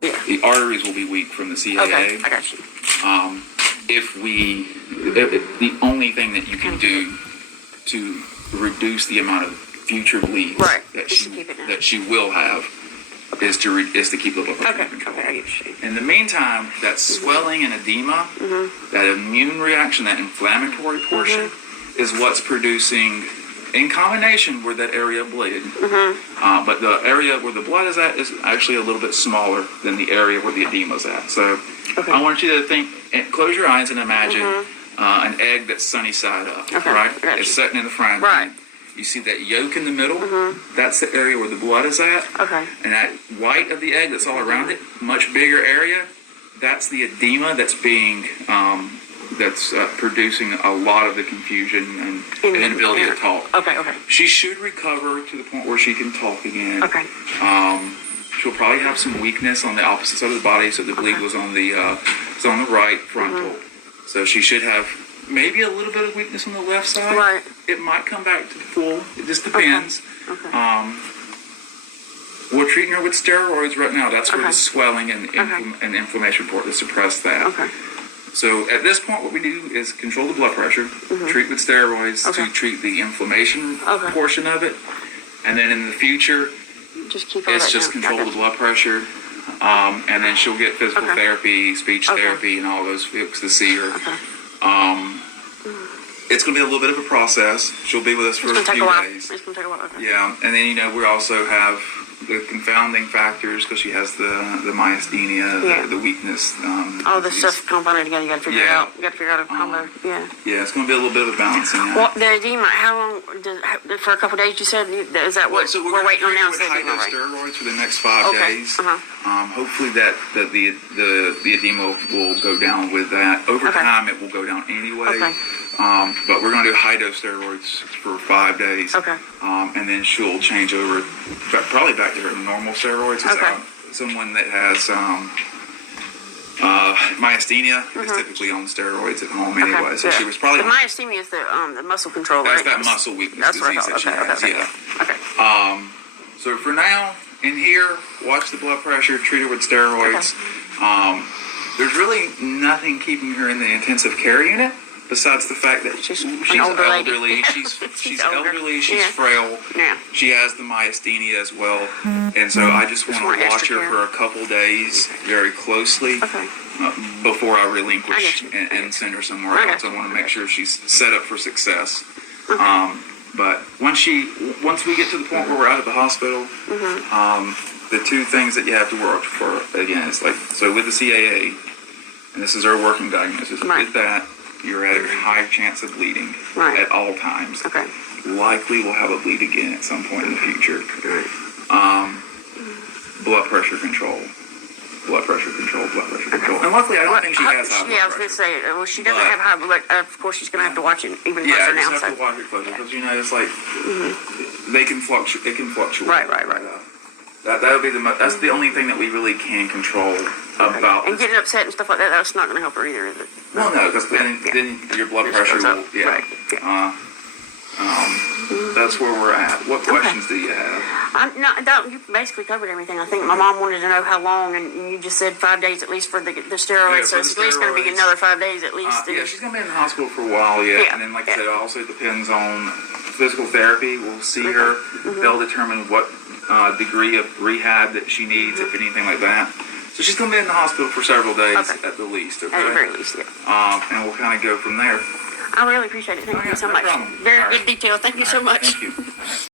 Yeah. The arteries will be weak from the CAA. Okay, I got you. The only thing that you can do to reduce the amount of future bleeds Right. that Just to keep it down. she will have is to keep the blood pressure Okay, under control. okay, I get you. In the meantime, that swelling and edema, that immune reaction, that inflammatory portion, is what's producing, in combination with that area of bleed. But the area where the blood is at is actually a little bit smaller than the area where the edema is at. So Okay. I want you to close your eyes and imagine an egg that's sunny side up, Okay, right? I got It's you. sitting in the front. Right. You see that yolk in the middle? That's the area where the blood is at. Okay. And that white of the egg that's all around it, much bigger area, that's the edema that's being, producing a lot of the confusion and inability to talk. Okay, okay. She should recover to the point where she can talk again. Okay. She'll probably have some weakness on the opposite side of the body, so the bleed was on the right frontal. So she should have maybe a little bit of weakness on the left side. Right. It might come back to the full. It just depends. Okay. We're treating her with steroids right now. That's where Okay. the swelling and inflammation report to suppress that. Okay. So at this point, what we do is control the blood pressure, treat with steroids Okay. to treat the inflammation Okay. portion of it, and then in the future, Just keep all it's that just down. control I the got blood pressure, and then she'll get physical Okay. therapy, speech Okay. therapy, and all those folks to see her. you. Okay. It's going to be a little bit of a process. She'll be with us for It's a gonna take few a while. days. It's gonna take a while. Okay. Yeah, and then we also have the confounding factors because she has the myasthenia, Yeah. the weakness. All this disease. stuff compounded together. You gotta figure it Yeah. out. You gotta figure out a combo. Yeah. Yeah, it's going to be a little bit of a balancing act. Well, the edema. How long? For a couple of days, you said. Is that what So we're waiting on now? with So high dose right. steroids for the next 5 Okay. days. Uh-huh. Hopefully that the edema will go down with that. Over Okay. time, it will go down anyway. Okay. But we're going to do high dose steroids for 5 days. Okay. And then she'll change over, probably back to her normal steroids. Okay. Someone that has myasthenia is typically on steroids at home anyway. So yeah. she was probably the myasthenia is the muscle control, that's right? that muscle weakness That's what I disease that thought. she Okay. has. Okay. Yeah. Okay. So for now, in here, watch the blood pressure, treat her with steroids. There's really nothing keeping her in the intensive care unit besides the fact that she's an older lady. elderly. She's older. elderly. She's Yeah. frail. Yeah. She has the myasthenia as well, and so I just want want to watch extra her care. for a couple days very closely Okay. before I I relinquish get you. and send her somewhere I got else. I you. want to make sure she's set up for success. But once we get to the point where we're out of the hospital, the two things that you have to work for again is with the CAA, and this is our working diagnosis. Right. With that, you're at a high chance of bleeding Right. at all times. Okay. Likely we'll have a bleed again at some point in the future. Right. Blood pressure control. Blood pressure control. And luckily, I don't think she has high blood Yeah, I was pressure. gonna say. Well, she doesn't But- have high blood. Of course, she's gonna have to watch it even Yeah, closer you now. just have So. to watch it closer because it's like they can fluctuate. It can fluctuate. Right. That would be that's the only thing that we really can control about. And getting upset and stuff like that, that's not gonna help her either, is it? Well, no, because then your blood It pressure goes will. up. Yeah. Right. Yeah. That's where we're at. What questions do you have? You basically covered everything. I think my mom wanted to know how long, and you just said 5 days at least for the steroids. Yeah, so for it's the at least going to be steroids. another 5 days at least. Yeah, she's gonna be in the hospital for a while yet, Yeah, and then, like I yeah. said, it also depends on physical therapy. We'll see her. They'll determine what degree of rehab that she needs, if anything like that. So she's gonna be in the hospital for several days Okay. at the least. Okay. At the very least, yeah. And we'll kind of go from there. I really appreciate it. Thank Oh, you yeah, so no much. problem. Very All good right. detail. Thank you so much. Thank you.